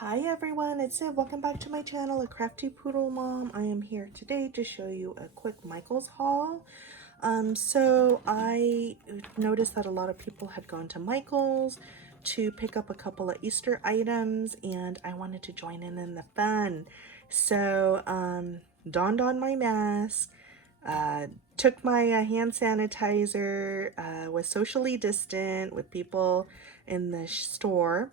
Hi everyone, it's Siv. Welcome back to my channel, A Crafty Poodle Mom. I am here today to show you a quick Michaels haul. So I noticed that a lot of people had gone to Michaels to pick up a couple of Easter items, and I wanted to join in the fun. So donned on my mask, took my hand sanitizer, was socially distant with people in the store,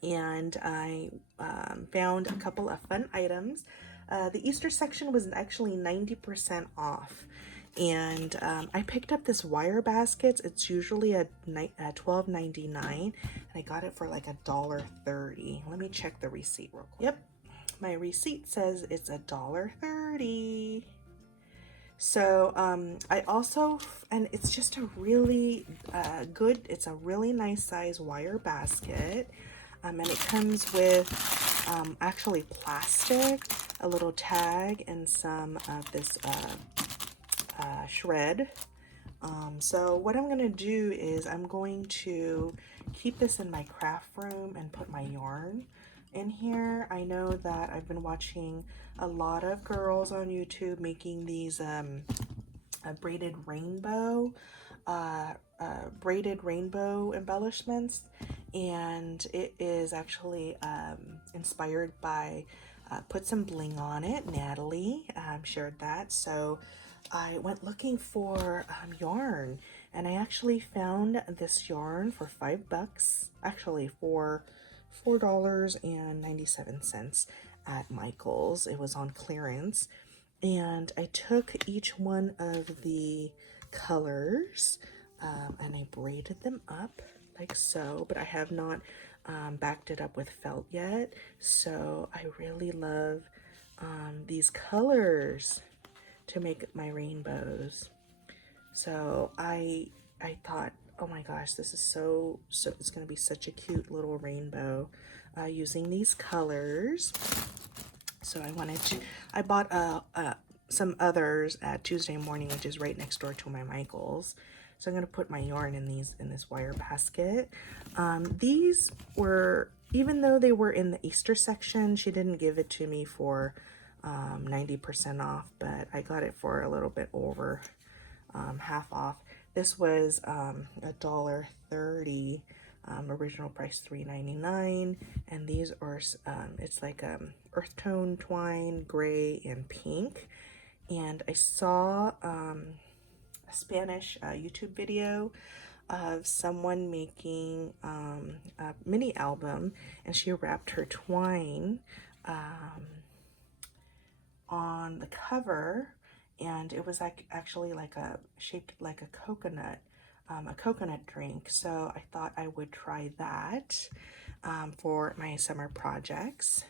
and I found a couple of fun items. The Easter section was actually 90% off, and I picked up this wire basket. It's usually a $12.99, and I got it for like $1.30. Let me check the receipt real quick. Yep, my receipt says it's $1.30. So I also, and it's just a really good, it's a really nice size wire basket. And it comes with actually plastic, a little tag, and some of this shred. So what I'm going to do is I'm going to keep this in my craft room and put my yarn in here. I know that I've been watching a lot of girls on YouTube making these braided rainbow embellishments, and it is actually inspired by Put Some Bling on It. Natalie shared that, so I went looking for yarn, and I actually found this yarn for $5, actually for $4.97 at Michael's. It was on clearance, and I took each one of the colors and I braided them up like so, but I have not backed it up with felt yet. So I really love these colors to make my rainbows. So I thought, oh my gosh, this is so it's gonna be such a cute little rainbow using these colors. So I bought some others at Tuesday Morning, which is right next door to my Michael's. So I'm gonna put my yarn in this wire basket. These were, even though they were in the Easter section, she didn't give it to me for 90% off, but I got it for a little bit over half off. This was $1.30. Original price $3.99, and these are it's like earth tone twine, gray and pink. And I saw a Spanish YouTube video of someone making a mini album, and she wrapped her twine on the cover, and it was like actually like a shaped like a coconut drink. So I thought I would try that for my summer projects.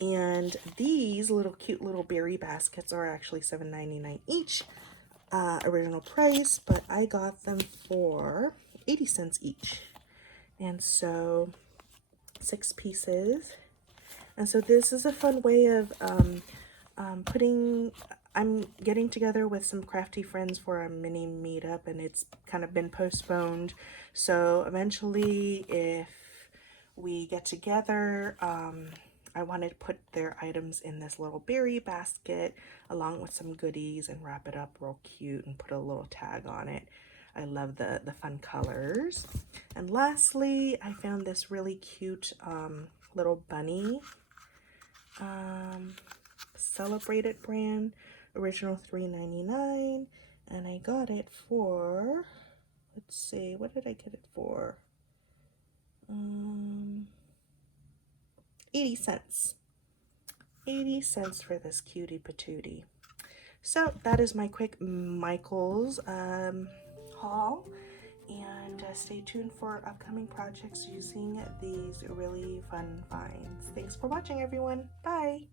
And these little cute little berry baskets are actually $7.99 each, original price, but I got them for 80 cents each. And so 6 pieces. And so this is a fun way of I'm getting together with some crafty friends for a mini meetup, and it's kind of been postponed. So eventually, if we get together, I wanted to put their items in this little berry basket along with some goodies and wrap it up real cute and put a little tag on it. I love the fun colors. And lastly, I found this really cute little bunny. Celebrated brand, original $3.99, and I got it for, let's see, what did I get it for? 80 cents. 80 cents for this cutie patootie. So that is my quick Michael's haul, and stay tuned for upcoming projects using these really fun finds. Thanks for watching, everyone. Bye.